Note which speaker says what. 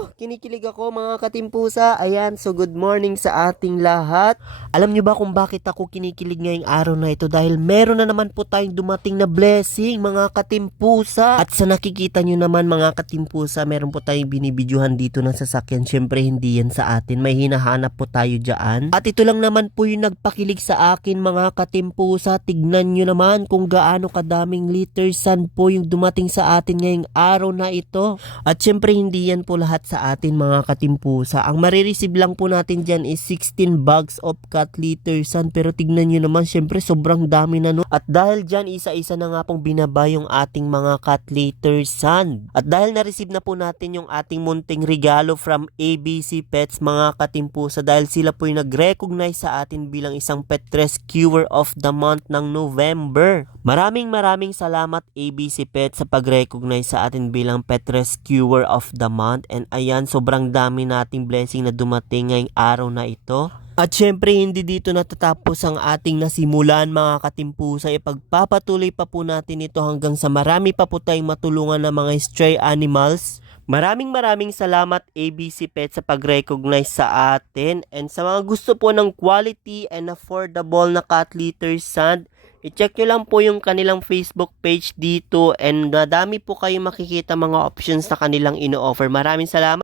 Speaker 1: Woo! Kinikilig ako mga katimpusa. Ayan, so good morning sa ating lahat. Alam nyo ba kung bakit ako kinikilig ngayong araw na ito? Dahil meron na naman po tayong dumating na blessing mga katimpusa. At sa nakikita nyo naman mga katimpusa, meron po tayong binibidyohan dito ng sasakyan. Syempre hindi yan sa atin. May hinahanap po tayo dyan. At ito lang naman po yung nagpakilig sa akin mga katimpusa. Tignan nyo naman kung gaano kadaming liter sand po yung dumating sa atin ngayong araw na ito. At syempre hindi yan po lahat sa atin mga katimpusa. Ang marireceive lang po natin dyan is 16 bags of cut liter sand. Pero tignan nyo naman syempre sobrang dami na no. At dahil dyan isa-isa na nga pong binaba yung ating mga cut liter sand. At dahil na-receive na po natin yung ating munting regalo from ABC Pets mga katimpusa. Dahil sila po yung nag-recognize sa atin bilang isang pet rescuer of the month ng November. Maraming maraming salamat ABC Pets sa pag-recognize sa atin bilang pet rescuer of the month. And ayan, sobrang dami nating blessing na dumating ngayong araw na ito. At syempre hindi dito natatapos ang ating nasimulan mga katimpusa. Ipagpapatuloy pa po natin ito hanggang sa marami pa po tayong matulungan ng mga stray animals. Maraming maraming salamat ABC Pet sa pag-recognize sa atin. And sa mga gusto po ng quality and affordable na cat litter sand, I-check nyo lang po yung kanilang Facebook page dito and nadami po kayo makikita mga options na kanilang ino-offer. Maraming salamat.